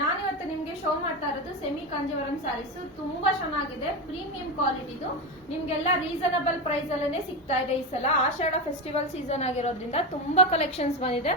ನಾನಿವತ್ತು ನಿಮ್ಗೆ ಶೋ ಮಾಡ್ತಾ ಇರೋದು ಸೆಮಿ ಕಾಂಜೀವರಂ ಸ್ಯಾರೀಸ್. ತುಂಬಾ ಚೆನ್ನಾಗಿದೆ, ಪ್ರೀಮಿಯಂ ಕ್ವಾಲಿಟಿದು. ನಿಮ್ಗೆಲ್ಲ ರೀಸನಬಲ್ ಪ್ರೈಸ್ ಅಲ್ಲೇ ಸಿಗ್ತಾ ಇದೆ. ಈ ಸಲ ಆಷಾಢ ಫೆಸ್ಟಿವಲ್ ಸೀಸನ್ ಆಗಿರೋದ್ರಿಂದ ತುಂಬಾ ಕಲೆಕ್ಷನ್ಸ್ ಬಂದಿದೆ.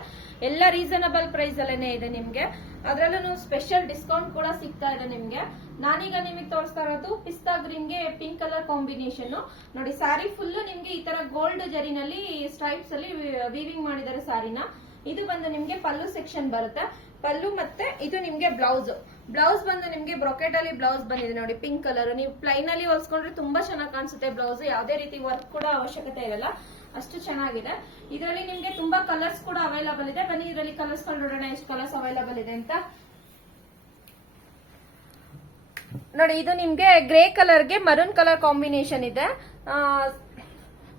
ಎಲ್ಲ ರೀಸನಬಲ್ ಪ್ರೈಸ್ ಅಲ್ಲೇನೆ ಇದೆ ನಿಮ್ಗೆ. ಅದ್ರಲ್ಲೂ ಸ್ಪೆಷಲ್ ಡಿಸ್ಕೌಂಟ್ ಕೂಡ ಸಿಗ್ತಾ ಇದೆ ನಿಮ್ಗೆ. ನಾನೀಗ ನಿಮಗೆ ತೋರಿಸ್ತಾ ಇರೋದು ಪಿಸ್ತಾ ಗ್ರೀನ್ ಗೆ ಪಿಂಕ್ ಕಲರ್ ಕಾಂಬಿನೇಷನ್. ನೋಡಿ, ಸ್ಯಾರಿ ಫುಲ್ ನಿಮ್ಗೆ ಈ ತರ ಗೋಲ್ಡ್ ಜರಿನಲ್ಲಿ ಸ್ಟ್ರೈಪ್ಸ್ ಅಲ್ಲಿ ವೀವಿಂಗ್ ಮಾಡಿದ್ದಾರೆ ಸ್ಯಾರಿನ. ಇದು ಬಂದು ನಿಮ್ಗೆ ಪಲ್ಲು ಸೆಕ್ಷನ್ ಬರುತ್ತೆ. ಪಲ್ಲು ಮತ್ತೆ ಇದು ನಿಮ್ಗೆ ಬ್ಲೌಸ್ ಬಂದು ನಿಮ್ಗೆ ಬ್ರೊಕೆಟ್ ಅಲ್ಲಿ ಬ್ಲೌಸ್ ಬಂದಿದೆ ನೋಡಿ, ಪಿಂಕ್ ಕಲರ್. ನೀವು ಪ್ಲೈನ್ ಅಲ್ಲಿ ಹೊಲ್ಸ್ಕೊಂಡ್ರೆ ತುಂಬಾ ಚೆನ್ನಾಗಿ ಕಾಣಿಸುತ್ತೆ ಬ್ಲೌಸ್. ಯಾವುದೇ ರೀತಿ ವರ್ಕ್ ಕೂಡ ಅವಶ್ಯಕತೆ ಇರಲ್ಲ, ಅಷ್ಟು ಚೆನ್ನಾಗಿದೆ. ಇದರಲ್ಲಿ ನಿಮ್ಗೆ ತುಂಬಾ ಕಲರ್ಸ್ ಕೂಡ ಅವೈಲಬಲ್ ಇದೆ. ಬನ್ನಿ ಇದರಲ್ಲಿ ಕಲರ್ಸ್ ನೋಡೋಣ, ಎಷ್ಟು ಕಲರ್ಸ್ ಅವೈಲಬಲ್ ಇದೆ ಅಂತ ನೋಡಿ. ಇದು ನಿಮ್ಗೆ ಗ್ರೇ ಕಲರ್ ಗೆ ಮರೂನ್ ಕಲರ್ ಕಾಂಬಿನೇಷನ್ ಇದೆ.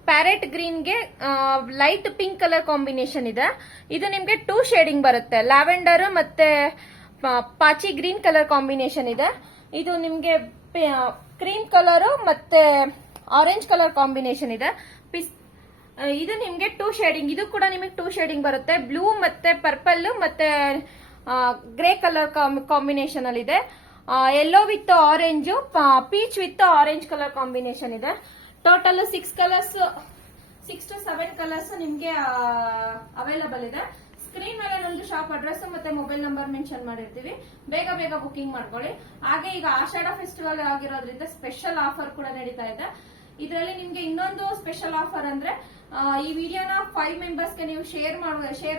ಪ್ಯಾರೆಟ್ ಗ್ರೀನ್ ಗೆ ಲೈಟ್ ಪಿಂಕ್ ಕಲರ್ ಕಾಂಬಿನೇಷನ್ ಇದೆ. ಇದು ನಿಮ್ಗೆ 2 ಶೇಡಿಂಗ್ ಬರುತ್ತೆ, ಲ್ಯಾವೆಂಡರ್ ಮತ್ತೆ ಪಾಚಿ ಗ್ರೀನ್ ಕಲರ್ ಕಾಂಬಿನೇಷನ್ ಇದೆ. ಇದು ನಿಮ್ಗೆ ಕ್ರೀಮ್ ಕಲರ್ ಮತ್ತೆ ಆರೆಂಜ್ ಕಲರ್ ಕಾಂಬಿನೇಷನ್ ಇದೆ. ಇದು ನಿಮ್ಗೆ 2 ಶೇಡಿಂಗ್, ಇದು ಕೂಡ ನಿಮಗೆ 2 ಶೇಡಿಂಗ್ ಬರುತ್ತೆ. ಬ್ಲೂ ಮತ್ತೆ ಪರ್ಪಲ್ ಮತ್ತೆ ಗ್ರೇ ಕಲರ್ ಕಾಂಬಿನೇಷನ್ ಅಲ್ಲಿ ಇದೆ. Yellow with orange, peach with orange colour combination ಇದೆ. ಟೋಟಲ್ 6 to 7 ಕಲರ್ಸ್ ನಿಮ್ಗೆ ಅವೈಲಬಲ್ ಇದೆ. ಸ್ಕ್ರೀನ್ ಮೇಲೆ ನಮ್ದು ಶಾಪ್ ಅಡ್ರೆಸ್ ಮತ್ತೆ ಮೊಬೈಲ್ ನಂಬರ್ ಮೆನ್ಷನ್ ಮಾಡಿರ್ತೀವಿ. ಬೇಗ ಬುಕಿಂಗ್ ಮಾಡ್ಕೊಳ್ಳಿ. ಹಾಗೆ ಈಗ ಆಷಾಢ ಫೆಸ್ಟಿವಲ್ ಆಗಿರೋದ್ರಿಂದ ಸ್ಪೆಷಲ್ ಆಫರ್ ಕೂಡ ನಡೀತಾ ಇದೆ. ಇದರಲ್ಲಿ ನಿಮ್ಗೆ ಇನ್ನೊಂದು ಸ್ಪೆಷಲ್ ಆಫರ್ ಅಂದ್ರೆ, ಈ ವಿಡಿಯೋನ 5 ಮೆಂಬರ್ಸ್ಗೆ ನೀವು ಶೇರ್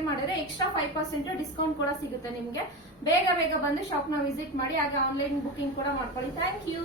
ಮಾಡಿದ್ರೆ ಎಕ್ಸ್ಟ್ರಾ 5% ಡಿಸ್ಕೌಂಟ್ ಕೂಡ ಸಿಗುತ್ತೆ ನಿಮ್ಗೆ. ಬೇಗ ಬಂದು ಶಾಪ್ ನ ವಿಸಿಟ್ ಮಾಡಿ. ಹಾಗೆ ಆನ್ಲೈನ್ ಬುಕಿಂಗ್ ಕೂಡ ಮಾಡ್ಕೊಳ್ಳಿ. Thank you.